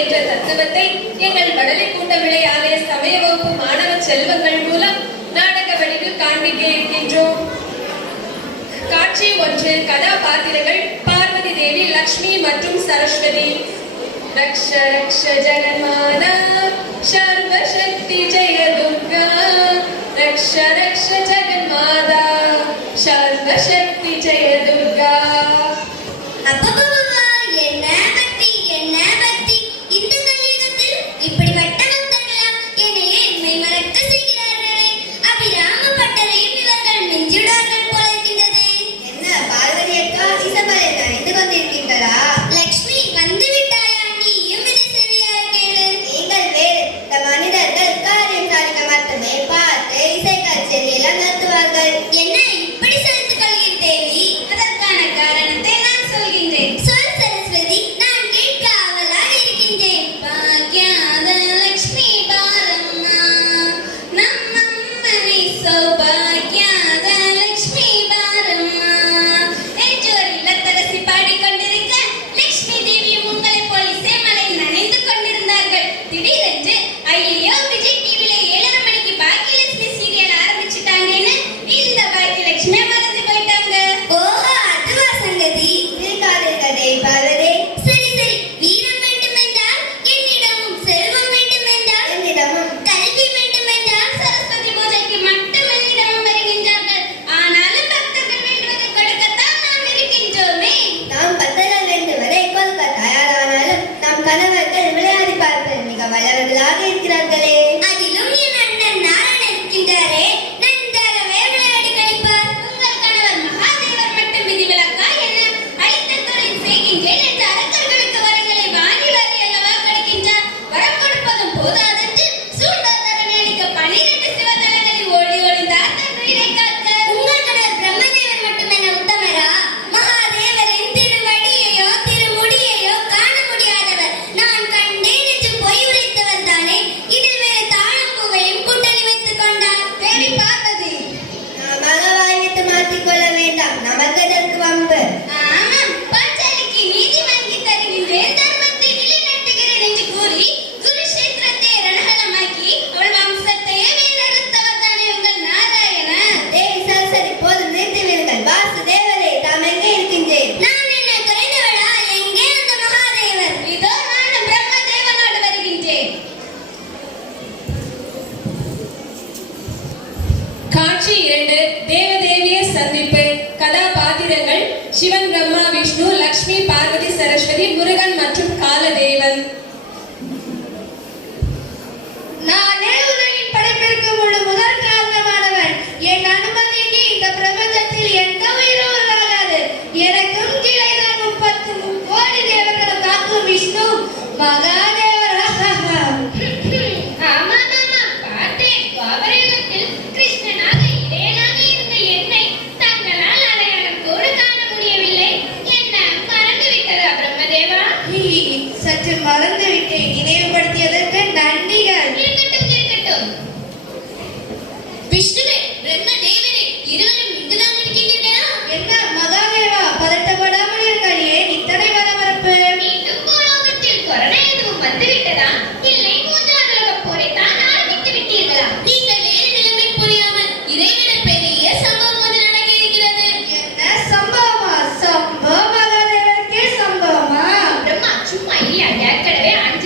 என்ற தத்துவத்தை எங்கள் வடலை கூட்டமிழை ஆலய சமய வகுப்பு மாணவ செல்வங்கள் மூலம் நாடக வடிவில் காண்பிக்க இருக்கின்றோம். காட்சி ஒன்றில் கதாபாத்திரங்கள் பார்வதி தேவி லக்ஷ்மி மற்றும் சரஸ்வதி. ரக்ஷ ரக்ஷ ஜனமாதா சர்வசக்தி ஜெய துர்கா. ரக்ஷ ரக்ஷ ஜெகன்மாதா சர்வசக்தி பிரபஞ்சத்தில் எந்த உயிரும் உருவாகாது. எனக்கும் கீழே தான் முப்பத்து கோடி தேவர்களும் காக்கும் விஷ்ணு மகா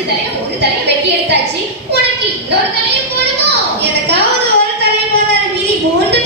தலையை ஒரு தலையை வெட்டி எடுத்தாச்சு உனக்கு இன்னொரு தலையும் போடுமா? எனக்காவது ஒரு தலையை போதாது மீதி மூன்று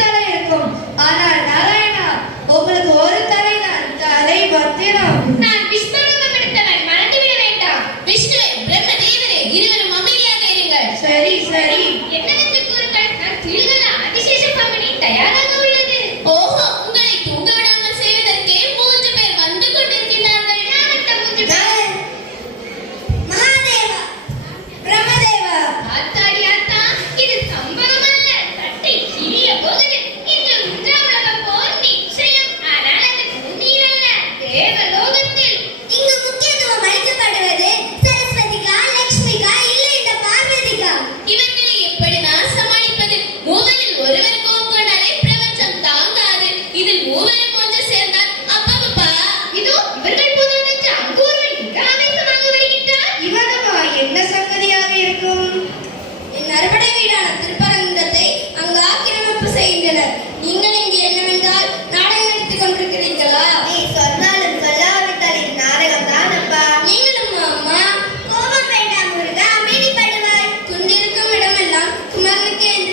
Yo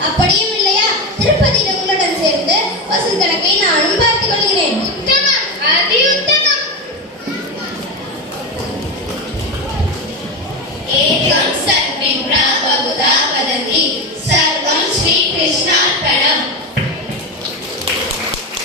அப்படியும்